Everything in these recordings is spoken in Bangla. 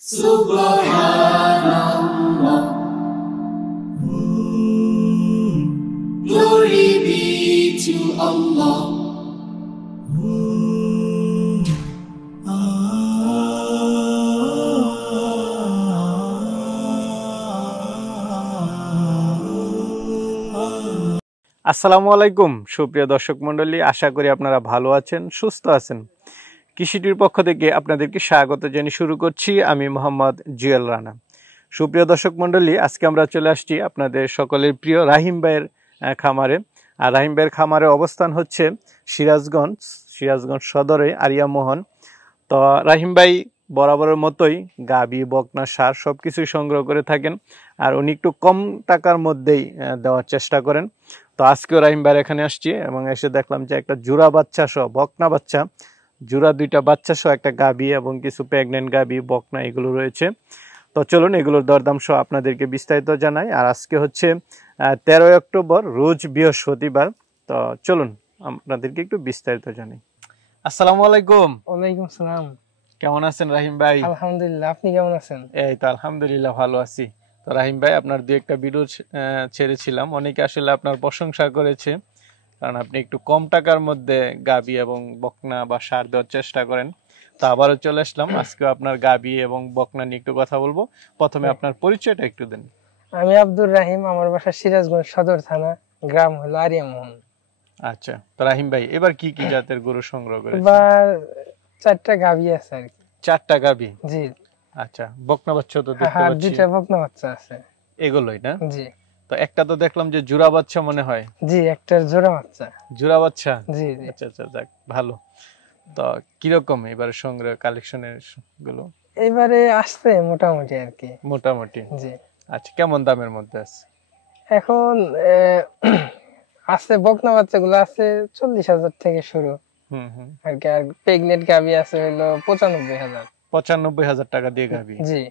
Subhanallah, glory be to Allah. আসসালামু আলাইকুম সুপ্রিয় দর্শক মণ্ডলী, আশা করি আপনারা ভালো আছেন, সুস্থ আছেন। কৃষিটির পক্ষ থেকে আপনাদেরকে স্বাগত জানিয়ে শুরু করছি আমি মোহাম্মদ জুয়েল রানা। সুপ্রিয় দর্শক মণ্ডলী, আজকে আমরা চলে আসছি আপনাদের সকলের প্রিয় রাহিম ভাইয়ের খামারে। আর রাহিম ভাইয়ের খামারের অবস্থান হচ্ছে সিরাজগঞ্জ সদরে আরিয়ামোহন। তো রাহিম ভাই বরাবরের মতোই গাবি, বকনা, সার সব কিছুই সংগ্রহ করে থাকেন, আর উনি একটু কম টাকার মধ্যেই দেওয়ার চেষ্টা করেন। তো আজকেও রাহিম ভাইয়ের এখানে আসছি এবং এসে দেখলাম যে একটা জোড়া বাচ্চা সহ, বকনা বাচ্চা, জোড়া দুইটা বাচ্চা সহ একটা গাবি এবং কিছু প্রেগনেন্ট গাবি, বকনা এগুলো রয়েছে। তো চলুন এগুলোর দরদাম সহ আপনাদেরকে বিস্তারিত জানাই। আর আজকে হচ্ছে 13 অক্টোবর, রোজ বৃহস্পতিবার। তো চলুন আপনাদেরকে একটু বিস্তারিত জানাই। আসসালামু আলাইকুম। ওয়ালাইকুম আসসালাম। কেমন আছেন রাহিম ভাই? আলহামদুলিল্লাহ, আপনি কেমন আছেন? এই তো আলহামদুলিল্লাহ ভালো আছি। তো রাহিম ভাই, আপনার দুই একটা ভিডিও ছেড়েছিলাম, অনেকে আসলে আপনার প্রশংসা করেছে, কারণ আপনি একটু কম টাকার মধ্যে গাবি এবং বকনা বা সার দেওয়ার চেষ্টা করেন। তো আবারও চলে আসলাম, আজকে আপনার গাবি এবং বকনা নিয়ে একটু কথা বলবো। প্রথমে আপনার পরিচয়টা একটু দেন। আমি আব্দুর রাহিম, আমার বাসা সিরাজগঞ্জ সদর থানা, গ্রাম হলো আরিয়ামোহন। আচ্ছা, তো রাহিম ভাই এবার কি কি জাতের গরু সংগ্রহ করেছেন? এবার 4টা গাভী আছে আর কি। 4টা গাবি? জি। আচ্ছা, বকনা বাচ্চা তো দেখতে হ্যাঁ, পাচ্ছি। 2টা বকনা বাচ্চা আছে। এগুলোই না? জি। তো একটা তো দেখলাম যে জোড়া বাচ্চা মনে হয়। জি, একটা জোড়া বাচ্চা। জোড়া বাচ্চা? জি। আচ্ছা আচ্ছা, যাক ভালো। তো কিরকম এবারে সংগ্রহ কালেকশনের গুলো? এবারে আসছে মোটামুটি আর কি। মোটামুটি? জি। আচ্ছা, কেমন দামের মধ্যে আছে এখন আছে বকনা বাচ্চাগুলো আছে 40,000 থেকে শুরু আর কি। আর প্রেগনেন্ট গাভী আছে হলো 95,000। 95,000 টাকা দিয়ে গাবি? জি।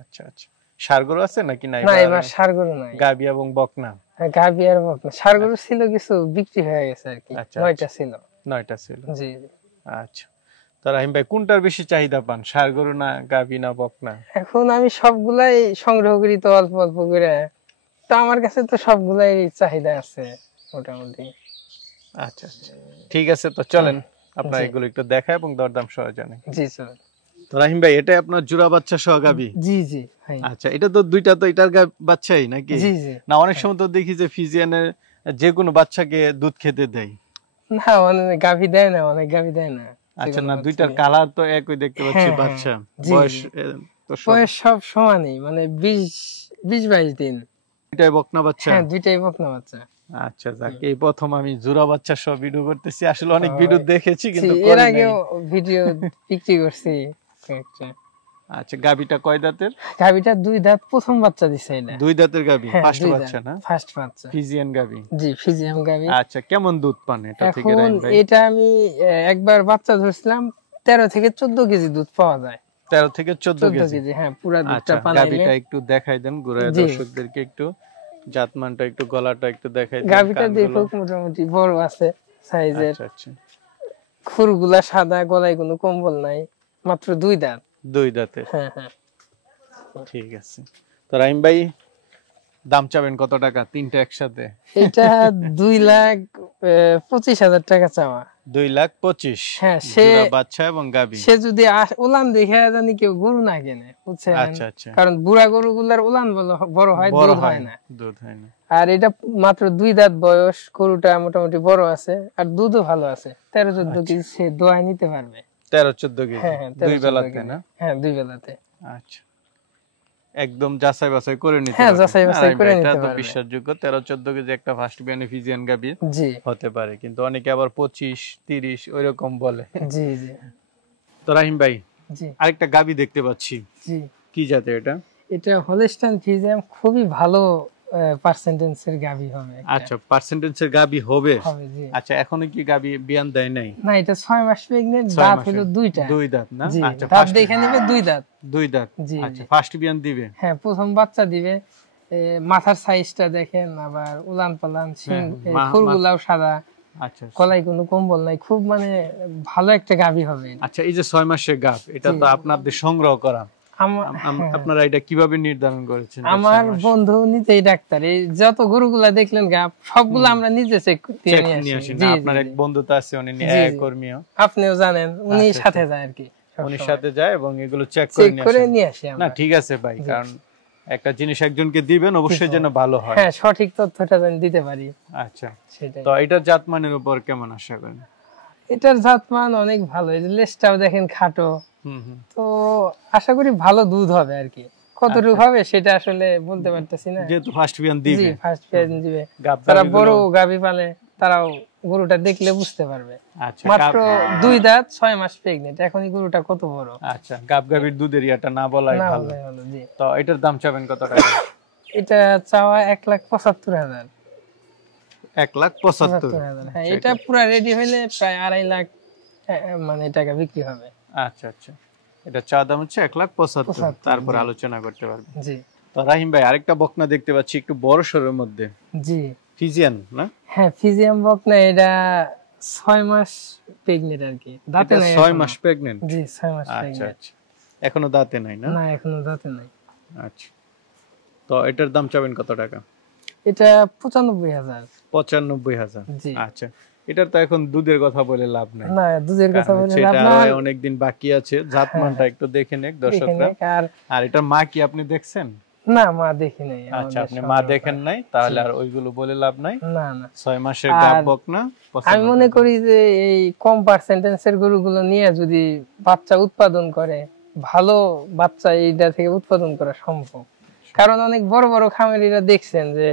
আচ্ছা আচ্ছা, ষাঁড় গরু আছে নাকি নাই? না, এবার ষাঁড় গরু নাই। গাবি এবং বকনা? গাভী আর বকনা। ষাঁড় গরু ছিল, কিছু বিক্রি হয়ে গেছে আর কি। 9টা ছিল। 9টা ছিল? জি। আচ্ছা, তো রাহিম ভাই কোনটার বেশি চাহিদা পান, ষাঁড় গরু না গাবি না বকনা? এখন আমি সবগুলাই সংগ্রহ করি তো অল্প অল্প করে, তো আমার কাছে তো সবগুলাই চাহিদা আছে মোটামুটি। আচ্ছা আচ্ছা, ঠিক আছে, তো চলেন আপনার এগুলো একটু দেখা এবং দরদাম সহ জানেন। জি চলেন। তো রাহিম ভাই, এটা আপনার জোড়া বাচ্চা সহ গাবি? জি জি। আচ্ছা, এটা তো দুইটা, তো এটার বাচ্চাই নাকি? জি জি। না, অনেক সময় তো দেখি যে ফিজিয়ানের যে কোনো বাচ্চাকে দুধ খেতে দেয়। না, অনেক গাভী দেয় না, অনেক গাভী দেয় না। আচ্ছা, না দুইটার কালার তো একই দেখতে পাচ্ছি। বাচ্চা বয়স তো সব সমানই, মানে 20-22 দিন। দুইটাই বকনা বাচ্চা? হ্যাঁ, দুইটাই বকনা বাচ্চা। আচ্ছা, যাক, এই প্রথম আমি জোড়া বাচ্চা সহ ভিডিও করতেছি। আসলে অনেক ভিডিও দেখেছি কিন্তু এর আগে ভিডিও বিক্রি করছি একটা। আচ্ছা, গাবিটা কয় দাঁতের? গাবিটা 2 দাঁত, প্রথম বাচ্চা দিছে এটা। 2 দাঁতের গাবি, ফার্স্ট বাচ্চা না? ফার্স্ট বাচ্চা, ফিজিয়ান গাবি? জি, ফিজিয়ান গাবি। আচ্ছা, কেমন দুধ পান এটা থেকে এখন রাহিম ভাই? এটা আমি একবার বাচ্চা ধরছিলাম, 13 থেকে 14 কেজি দুধ পাওয়া যায়। 13 থেকে 14 কেজি? হ্যাঁ, পুরা দুধটা পানাইলে। গাবিটা একটু দেখাই দেন গুড়ায় দর্শকদেরকে, একটু জাতমানটা, একটু গলাটা একটু দেখাই দেন। গাবিটা দেখো মোটামুটি বড় আছে সাইজের। আচ্ছা আচ্ছা, খুরগুলা সাদা, গলায় কোনো কম্বল নাই, মাত্র 2 দাঁত। 2 দাঁতের? হ্যাঁ হ্যাঁ। ঠিক আছে, তো রাহিম ভাই দাম চাবেন কত টাকা তিনটা একসাথে? এটা 2,25,000 টাকা চাওয়া। 2,25,000? হ্যাঁ, সে বাচ্চা এবং গাবি। সে যদি উলান দেখে জানি কেউ গরু না কেনে, বুঝছেন? আচ্ছা আচ্ছা, কারণ বুড়া গরুগুলার উলান বড় হয়, দুধ হয় না। আর এটা মাত্র 2 দাঁত বয়স, গরুটা মোটামুটি বড় আছে আর দুধও ভালো আছে। 13-14 কেজি সে দোয়ায় নিতে পারবে। 13-14 কেজি? হ্যাঁ, 2 বেলাতে না? হ্যাঁ, 2 বেলাতে। আচ্ছা, একদম যাচাই বাছাই করে নিতে হ্যাঁ, যাচাই বাছাই করে নিতে পারবে। পারবে। এটা তো বিশ্বাসযোগ্য। 13-14 কেজি একটা ফার্স্ট বেনিফিশিয়ান গাবি জি হতে পারে, কিন্তু অনেকে আবার 25-30 ওইরকম বলে। জি জি। তো রাহিম ভাই, জি, আরেকটা গাবি দেখতে পাচ্ছি। জি, কি জাতের এটা? এটা হলস্টাইন ফ্রিজিয়ান, খুবই ভালো পার্সেন্টেজের গাবি হবে। আচ্ছা, পার্সেন্টেজের গাবি হবে? জি। আচ্ছা, এখনো কি গাবি বিয়ান দেয় নাই? না, এটা 6 মাস প্রেগন্যান্ট, দাঁত হলো 2টা। 2 দাঁত না? আচ্ছা, দাঁত দেখে নেবে 2 দাঁত। 2 দাঁত? জি। আচ্ছা, ফার্স্ট বিয়ান দিবে? হ্যাঁ, প্রথম বাচ্চা দিবে। মাথার সাইজটা দেখেন, আবার উলান পালান, শিং, খুরগুলাও সাদা। আচ্ছা, গলায় কোনো কম্বল নাই, খুব মানে ভালো একটা গাভী হবে। আচ্ছা, এই যে 6 মাসের গাভ, এটা তো আপনাদের সংগ্রহ করা? আপনারা এটা কিভাবে নির্ধারণ করেছেন? আমার বন্ধু নিজেই ডাক্তার, এই যত গরুগুলা দেখলেন গাব সবগুলো আমরা নিজে চেক নিয়ে আসি। আপনার এক বন্ধু তো আছে, উনি কর্মীও, আপনিও জানেন, উনি সাথে যায় আর কি, উনি সাথে যায় এবং এগুলো চেক করে নিয়ে আসে। না ঠিক আছে ভাই, কারণ একটা জিনিস একজনকে দিবেন অবশ্যই যেন ভালো হয়। হ্যাঁ, সঠিক তথ্যটা যেন দিতে পারি। আচ্ছা, তো এটার জাতমানের উপর কেমন আশা করেন? এটার জাতমান অনেক ভালো, এই যে লেজটাও দেখেন খাটো, তো আশা করি ভালো দুধ হবে আর কি। কতটুকু হবে সেটা আসলে বলতে পারতেছি না, যেহেতু ফার্স্ট বিয়ান দিবে। জি, ফার্স্ট বিয়ান দিবে। যারা বড় গাবি পালে তারাও গরুটা দেখলে বুঝতে পারবে। আচ্ছা, মাত্র 2 দাঁত 6 মাস প্রেগন্যান্ট, এখনই গরুটা কত বড়। আচ্ছা, গাবির দুধের ইয়াটা না বলাই ভালো। জি। তো এটার দাম চাবেন কত টাকা? এটা চাওয়া 1,75,000। 1,75,000। হ্যাঁ, এটা পুরো রেডি হইলে প্রায় 2.5 লাখ মানে টাকা বিক্রি হবে। আচ্ছা আচ্ছা, এটা চা দাম হচ্ছে 1,75,000, তারপর আলোচনা করতে পারবেন। জি। তো রাহিম ভাই, আরেকটা বকনা দেখতে পাচ্ছি একটু বড় সরের মধ্যে। জি, ফিজিয়ান না? হ্যাঁ, ফিজিয়ান বকনা, এটা 6 মাস প্রেগন্যান্ট আর কি, দাঁতে নাই। 6 মাস প্রেগন্যান্ট? জি, 6 মাস আচ্ছা প্রেগন্যান্ট। আচ্ছা, এখনো দাঁতে নাই না? না, এখনো দাঁতে নাই। আচ্ছা, তো এটার দাম চাবেন কত টাকা? এটা 95,000। 95,000। জি। আচ্ছা, এটার তো এখন দুধের কথা বলে লাভ নাই। না, দুধের কথা বলে লাভ না, নাই, অনেক দিন বাকি আছে। জাতমানটা একটু দেখে নেক দর্শকরা। আর এটার মা কি আপনি দেখছেন? না, মা দেখি নাই। আচ্ছা, আপনি মা দেখেন নাই, তাহলে আর ওইগুলো বলে লাভ নাই। না না, 6 মাসের গাব বকনা। আমি মনে করি যে এই কম পার্সেন্টেজের গরুগুলো নিয়ে যদি বাচ্চা উৎপাদন করে, ভালো বাচ্চা এইটা থেকে উৎপাদন করা সম্ভব। কারণ অনেক বড় বড় খামারিরা দেখছেন যে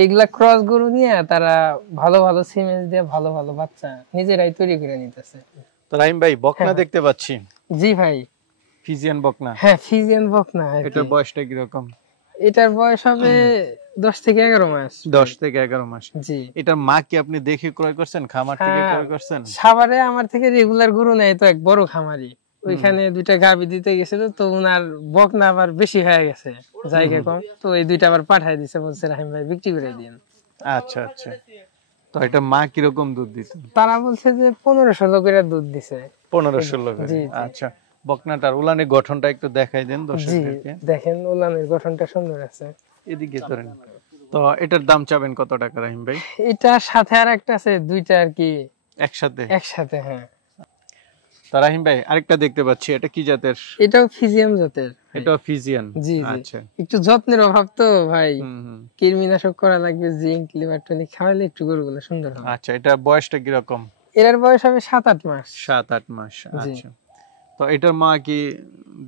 এইগুলা ক্রস গরু নিয়ে তারা ভালো ভালো সিমেন্স দিয়ে ভালো ভালো বাচ্চা নিজেরাই তৈরি করে নিতেছে। তো রাহিম ভাই, বকনা দেখতে পাচ্ছি। জি ভাই, ফিজিয়ান বকনা। হ্যাঁ, ফিজিয়ান বকনা। এটার বয়সটা কি রকম? এটার বয়স হবে 10 থেকে 11 মাস। 10 থেকে 11 মাস। জি। এটার মা কি আপনি দেখে ক্রয় করছেন, খামার থেকে ক্রয় করছেন? সাভারে আমার থেকে রেগুলার গরু নেয় তো এক বড় খামারি, ওইখানে 2টা গাবি দিতে গেছিল, তো উনার বকনা আবার বেশি হয়ে গেছে, জায়গা কম, তো এই 2টা আবার পাঠায় দিছে, বলছে রাহিম ভাই বিক্রি করে দিন। আচ্ছা আচ্ছা, তো এটা মা কি রকম দুধ দিত? তারা বলছে যে 15-16 করে দুধ দিছে। 15-16 করে? আচ্ছা, বকনাটার উলানের গঠনটা একটু দেখাই দেন দর্শকদেরকে। দেখেন, উলানের গঠনটা সুন্দর আছে। এদিকে ধরেন। তো এটার দাম চাবেন কত টাকা রাহিম ভাই? এটা সাথে আর একটা আছে, 2টা আর কি একসাথে। হ্যাঁ। তো রাহিম ভাই, আরেকটা দেখতে পাচ্ছি, এটা কি জাতের? এটাও ফিজিয়ান জাতের। এটাও ফিজিয়ান? জি। আচ্ছা, একটু যত্নের অভাব তো ভাই, কৃমিনাশক করা লাগবে, জিঙ্ক, লিভার টনিক খাওয়ালে একটু গরুগুলো সুন্দর হবে। আচ্ছা, এটা বয়সটা কি রকম? এর বয়স হবে 7-8 মাস। 7-8 মাস। আচ্ছা, তো এটার মা কি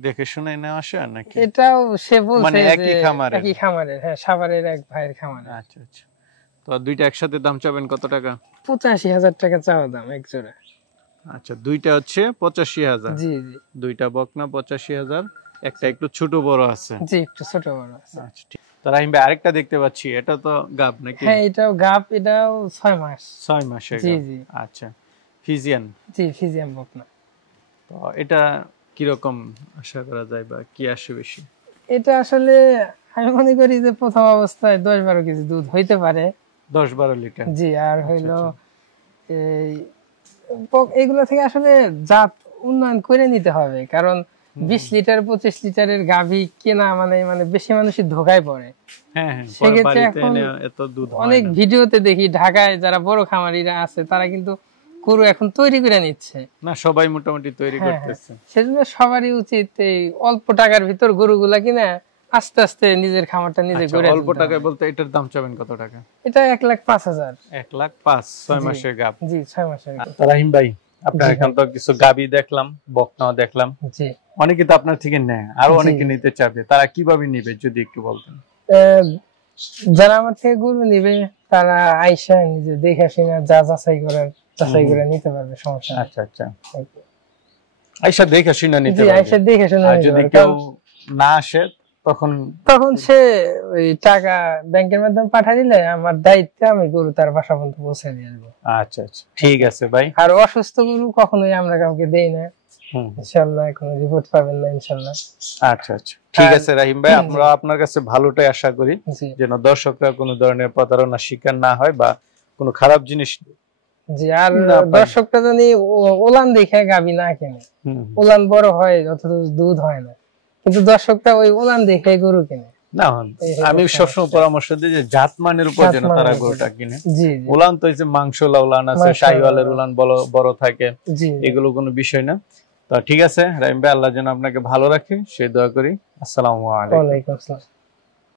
দেখে শুনে নেওয়া আসে নাকি? এটাও সে বলছে মানে যে একই খামারের? হ্যাঁ, সাভারের এক ভাইয়ের খামারে। আচ্ছা আচ্ছা, তো দুইটা একসাথে দাম চাবেন কত টাকা? 85,000 টাকা চাওয়া দাম এক জোড়া। আচ্ছা, দুইটা হচ্ছে 85,000? জি। দুইটা বকনা 85,000, একটা একটু ছোট বড় আছে। জি, একটু ছোট বড় আছে। আচ্ছা, ঠিক। তো রাহিম ভাই, আরেকটা দেখতে পাচ্ছি, এটা তো গাব নাকি? হ্যাঁ, এটাও গাব, এটাও 6 মাস। 6 মাসের? জি। আচ্ছা, ফিজিয়ান? জি, ফিজিয়ান বকনা। তো এটা কি রকম আশা করা যায় বা কি আসে বেশি? এটা আসলে আমি মনে করি যে প্রথম অবস্থায় 10-12 কেজি দুধ হইতে পারে। 10-12 লিটার? জি। আর হইলো এই এগুলো থেকে আসলে জাত উন্নয়ন করে নিতে হবে, কারণ 20 লিটার 25 লিটারের গাভী কেনা মানে বেশি মানুষই ধোকায় পড়ে। হ্যাঁ, সেক্ষেত্রে এখন অনেক ভিডিওতে দেখি ঢাকায় যারা বড় খামারিরা আছে তারা কিন্তু গরু এখন তৈরি করে নিচ্ছে। না, সবাই মোটামুটি তৈরি করতেছে। সেজন্য সবারই উচিত এই অল্প টাকার ভিতর গরুগুলা কিনা আস্তে আস্তে নিজের খামারটা নিজে গড়ে। অল্প টাকা বলতে এটার দাম চাবেন কত টাকা? এটা 1,05,000। 1,05,000? 6 মাসের গাব? জি, 6 মাসের গাব। রাহিম ভাই, আপনার এখান তো কিছু গাবি দেখলাম, বকনাও দেখলাম। জি। অনেকে তো আপনার থেকে নেয়, আরো অনেকে নিতে চাবে, তারা কিভাবে নিবে যদি একটু বলতেন? যারা আমার থেকে গরু নিবে তারা আইসা নিজে দেখে শুনে যা যাচাই করে নিতে পারবে, সমস্যা নেই। আচ্ছা আচ্ছা, আইসা দেখে শুনে নিতে পারবে। আইসা দেখে শুনে আর যদি কেউ না আসে তখন সে ওই টাকা ব্যাংকের মাধ্যমে পাঠিয়ে দিলে আমার দায়িত্বে আমি গরু তার বাসা পর্যন্ত পৌঁছে দিয়ে আসবো। আচ্ছা আচ্ছা, ঠিক আছে ভাই। আর অসুস্থ গরু কখনোই আমরা কাউকে দেই না, ইনশাআল্লাহ কোনো রিপোর্ট পাবেন না ইনশাআল্লাহ। আচ্ছা আচ্ছা, ঠিক আছে রাহিম ভাই, আমরা আপনার কাছে ভালোটাই আশা করি, যেন দর্শকরা কোনো ধরনের প্রতারণার শিকার না হয় বা কোনো খারাপ জিনিস। জি। আর দর্শকরা জানি ওলান দেখে গাবি না কেনে, ওলান বড় হয় অথচ দুধ হয় না, কিন্তু দর্শকটা ওই উলান দেখে গরু কিনে না। আমি সবসময় পরামর্শ দিই যে জাতমানের উপর যেন তারা গরুটা কিনে। উলান তো হচ্ছে মাংসলা উলান আছে, শাহিওয়ালের উলান বড় থাকে, এগুলো কোনো বিষয় না। তো ঠিক আছে রাহিম ভাই, আল্লাহ যেন আপনাকে ভালো রাখে সেই দোয়া করি। আসসালামু আলাইকুম। ওয়ালাইকুম আসসালাম।